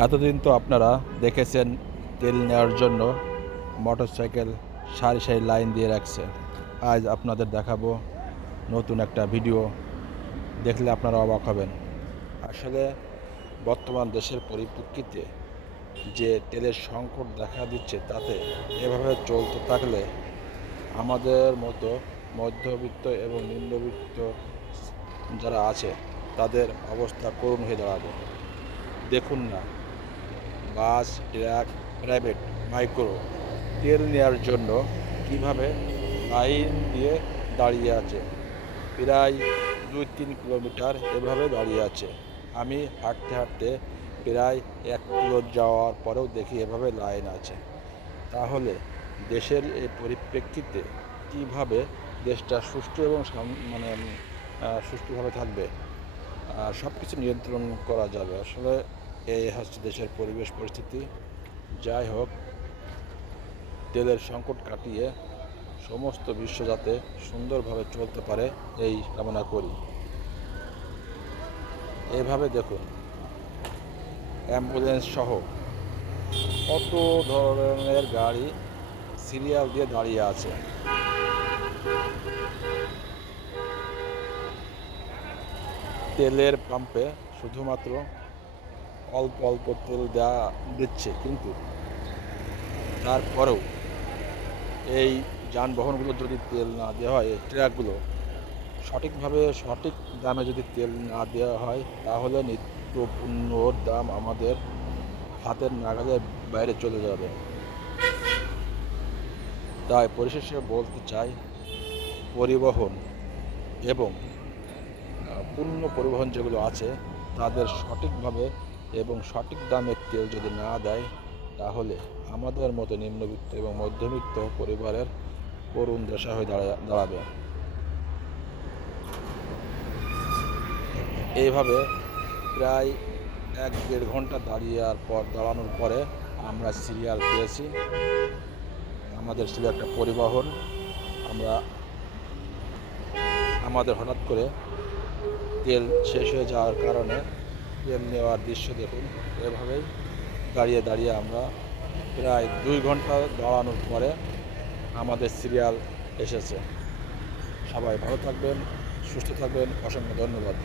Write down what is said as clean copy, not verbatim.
এতদিন তো আপনারা দেখেছেন তেল নেওয়ার জন্য মোটরসাইকেল সারি সারি লাইন দিয়ে রাখছে। আজ আপনাদের দেখাবো নতুন একটা ভিডিও, দেখলে আপনারা অবাক হবেন। আসলে বর্তমান দেশের পরিপ্রেক্ষিতে যে তেলের সংকট দেখা দিচ্ছে, তাতে এভাবে চলতে থাকলে আমাদের মতো মধ্যবিত্ত এবং নিম্নবিত্ত যারা আছে তাদের অবস্থা করুণ হয়ে দাঁড়াবে। দেখুন না, বাস, ট্রাক, প্রাইভেট, মাইক্রো তেল নেওয়ার জন্য কিভাবে লাইন দিয়ে দাঁড়িয়ে আছে। প্রায় 2-3 কিলোমিটার এভাবে দাঁড়িয়ে আছে। আমি হাঁটতে হাঁটতে প্রায় 1 কিলো যাওয়ার পরেও দেখি এভাবে লাইন আছে। তাহলে দেশের এই পরিপ্রেক্ষিতে কিভাবে দেশটা সুষ্ঠু এবং সুষ্ঠুভাবে থাকবে, সব কিছু নিয়ন্ত্রণ করা যাবে। আসলে এই হচ্ছে দেশের পরিবেশ পরিস্থিতি। যাই হোক, তেলের সংকট কাটিয়ে সমস্ত বিশ্ব যাতে সুন্দরভাবে চলতে পারে এই কামনা করি। এভাবে দেখুন, অ্যাম্বুলেন্স সহ কত ধরনের গাড়ি সিরিয়াল দিয়ে দাঁড়িয়ে আছে। তেলের পাম্পে শুধুমাত্র অল্প অল্প তেল দিচ্ছে, কিন্তু তারপরেও এই যানবাহনগুলো যদি তেল না দেওয়া হয়, ট্রাকগুলো সঠিকভাবে সঠিক দামে যদি তেল না দেওয়া হয়, তাহলে নিত্য পণ্যর দাম আমাদের হাতের নাগালের বাইরে চলে যাবে। তাই পরিশেষে বলতে চাই, পরিবহন এবং পণ্য পরিবহন যেগুলো আছে, তাদের সঠিকভাবে এবং সঠিক দামে তেল যদি না দেয়, তাহলে আমাদের মতো নিম্নবিত্ত এবং মধ্যবিত্ত পরিবারের করুণ দশা হয়ে দাঁড়াবে। এইভাবে প্রায় 1-1.5 ঘন্টা দাঁড়ানোর পরে আমরা সিরিয়াল পেয়েছি। আমাদের ছিল একটা পরিবহন। আমাদের হঠাৎ করে তেল শেষ হয়ে যাওয়ার কারণে তেল নেওয়ার দৃশ্য দেখুন। এভাবেই দাঁড়িয়ে দাঁড়িয়ে আমরা প্রায় 2 ঘন্টা দাঁড়ানোর পরে আমাদের সিরিয়াল এসেছে। সবাই ভালো থাকবেন, সুস্থ থাকবেন। অসংখ্য ধন্যবাদ।